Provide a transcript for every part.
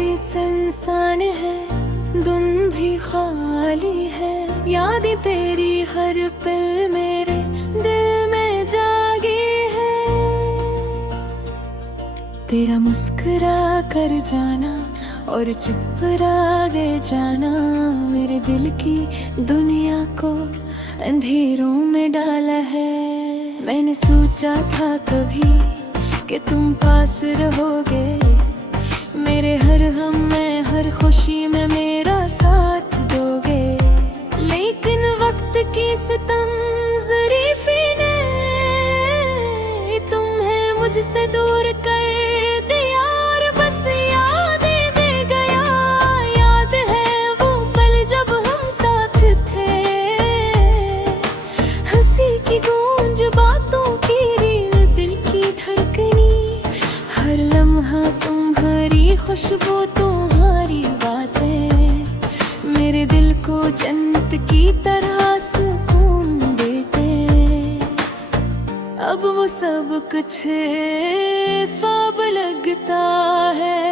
रातें सुनसान है, दिन भी खाली है। यादें तेरी हर पल मेरे दिल में जागी है। तेरा मुस्कुरा कर जाना और चुप रह जाना मेरे दिल की दुनिया को अंधेरों में डाला है। मैंने सोचा था कभी कि तुम पास रहोगे, मेरे हर गम में हर खुशी में मेरा साथ दोगे। लेकिन वक्त की सितम ज़रीफ़ी ने तुम्हें मुझसे दूर कर दिया और बस याद दे गया। याद है वो पल जब हम साथ थे, हंसी की गूंज बातों की रील दिल की धड़कनी। हर लम्हा तुम्हारी खुशबू तुम्हारी बातें मेरे दिल को जन्नत की तरह सुकून देते। अब वो सब कुछ ख्वाब लगता है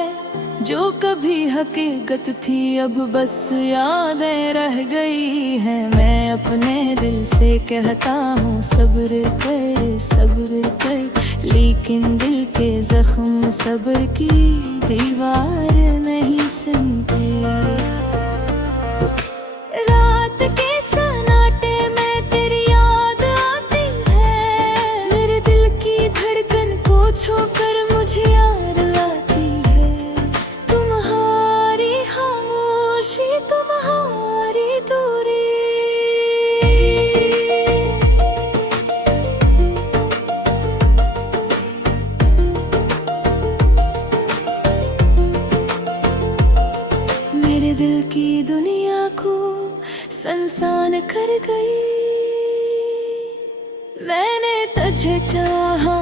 जो कभी हकीकत थी, अब बस यादें रह गई हैं। मैं अपने दिल से कहता हूँ सब्र कर, लेकिन दिल के जख्म सब्र की दीवार नहीं सुनते। रात के सन्नाटे में तेरी याद आती है, मेरे दिल की धड़कन को छूकर मुझे याद लाती है। तुम्हारी खामोशी तुम्हारी दूरी मेरे दिल की दुनिया को संसान कर गई। मैंने तुझे चाहा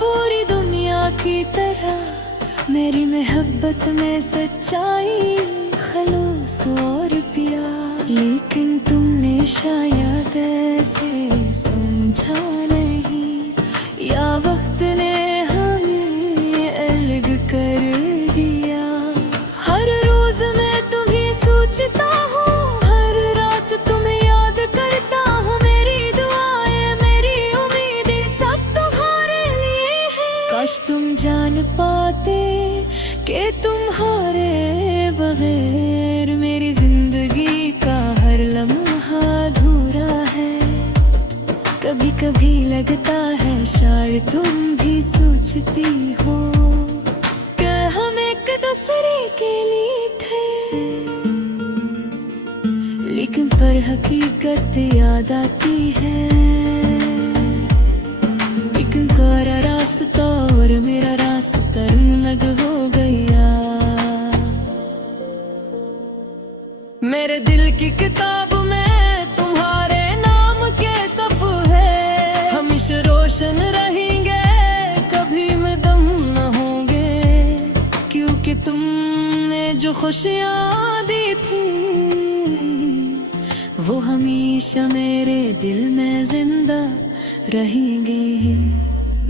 पूरी दुनिया की तरह, मेरी मोहब्बत में सच्चाई खलूस और प्यार। लेकिन तुमने शायद ऐसे समझा नहीं, या वक्त ने हमें अलग कर दिया। हर रोज मैं तुम्हें सोचता हूँ, हर रात तुम्हें याद करता हूँ। मेरी दुआएं मेरी उम्मीदें सब तुम्हारे लिए हैं। काश तुम जान पाते कि तुम्हारे बगैर मेरी जिंदगी का हर लम्हा अधूरा है। कभी कभी लगता है शायद तुम भी सोचती हो कि हम एक दूसरे के लिए थे, लेकिन पर हकीकत याद आती है। लेकिन तेरा रास्ता और मेरा रास्ता अलग हो गया। मेरे दिल की किताब में तुम्हारे नाम के सफ़े हमेशा रोशन रहेंगे, कभी में दम न होंगे। क्योंकि तुमने जो खुशियाँ दी थी वो हमेशा मेरे दिल में जिंदा रहेंगे।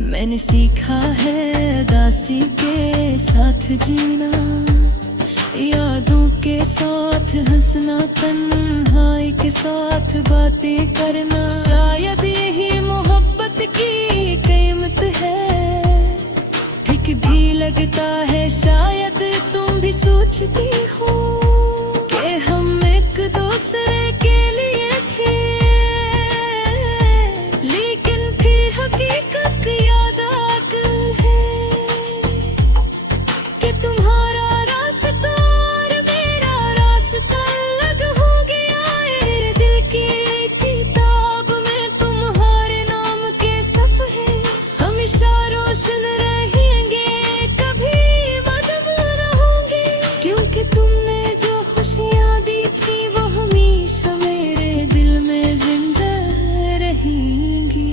मैंने सीखा है दासी के साथ जीना, यादों के साथ हंसना, तन्हाई के साथ बातें करना। शायद यही मोहब्बत की कीमत है। ठीक भी लगता है शायद तुम भी सोचती हो कि हम एक दूसरे के लिए थे, लेकिन फिर हकीकत याद आकर है कि तुम्हारा रास्ता और मेरा रास्ता अलग हो गया। मेरे दिल की किताब में तुम्हारे नाम के सफ़े हमेशा रोशन रहेंगे, कभी मदम न होंगे। क्योंकि तुमने जो खुशियाँ दी थी वो हमेशा मेरे दिल में जिंदा रहेंगी।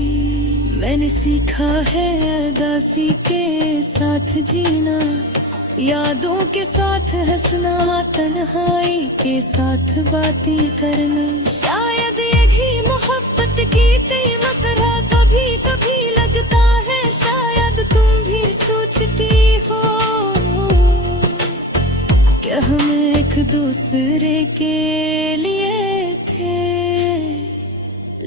मैंने सीखा है दासी के साथ जीना, यादों के साथ हंसना, तन्हाई के साथ बातें करना। शायद यही मोहब्बत की कीमत है। कभी कभी लगता है शायद तुम भी सोचती हो दूसरे के लिए थे,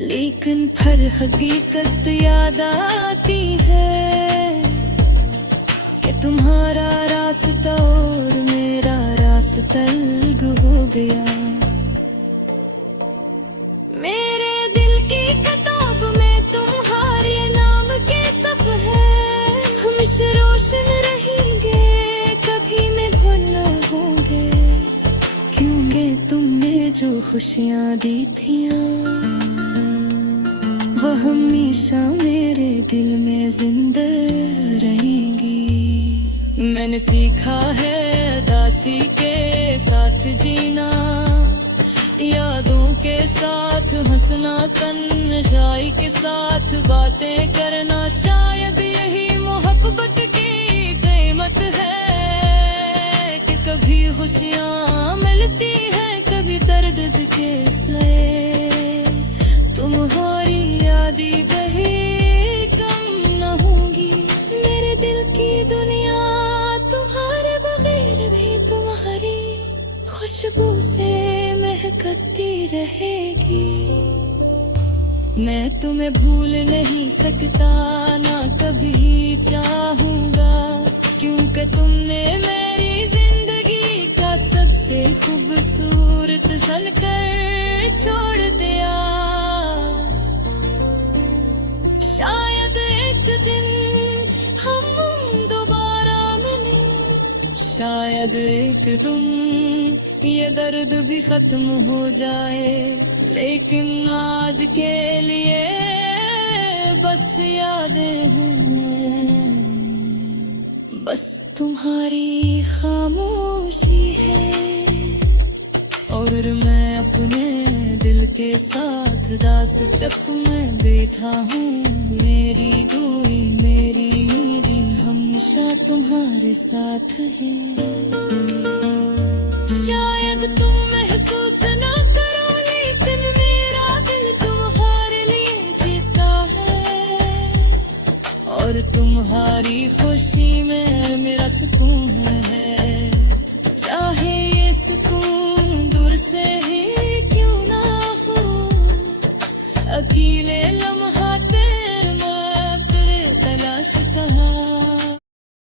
लेकिन फिर हकीकत याद आती है कि तुम्हारा रास्ता और मेरा रास्ता अलग हो गया। मेरे दिल की किताब में तुम्हारे नाम के सफ़े हैं, हमेशा रोशन रहेंगे, कभी में भूल न होंगे, क्योंकि तुमने जो खुशियाँ दी थियाँ वो हमेशा मेरे दिल में जिंदा रहेंगी। मैंने सीखा है दासी के साथ जीना, यादों के साथ हंसना, तन्हाई के साथ बातें करना, शायद यही मोहब्बत की कीमत है कि कभी खुशियाँ मिलती है, कभी दर्द के सहे। तुम्हारी यादी बही कम न होगी, मेरे दिल की दुनिया तुम्हारे बगैर भी तुम्हारी खुशबू से महकती रहेगी। मैं तुम्हें भूल नहीं सकता, ना कभी चाहूँगा, क्योंकि तुमने मेरी जिंदगी का सबसे खूबसूरत सनकर छोड़ दिया। शायद एक दिन हम दोबारा मिलें, शायद एक दिन ये दर्द भी खत्म हो जाए, लेकिन आज के लिए बस यादें हैं, बस तुम्हारी खामोशी है। और मैं अपने दिल के साथ दास चप में बैठा हूँ, मेरी दुई मेरी नीरी हमेशा तुम्हारे साथ है। शायद तुम महसूस ना करो, लेकिन मेरा दिल तुम्हारे लिए जीता है, और तुम्हारी खुशी में मेरा सुकून है।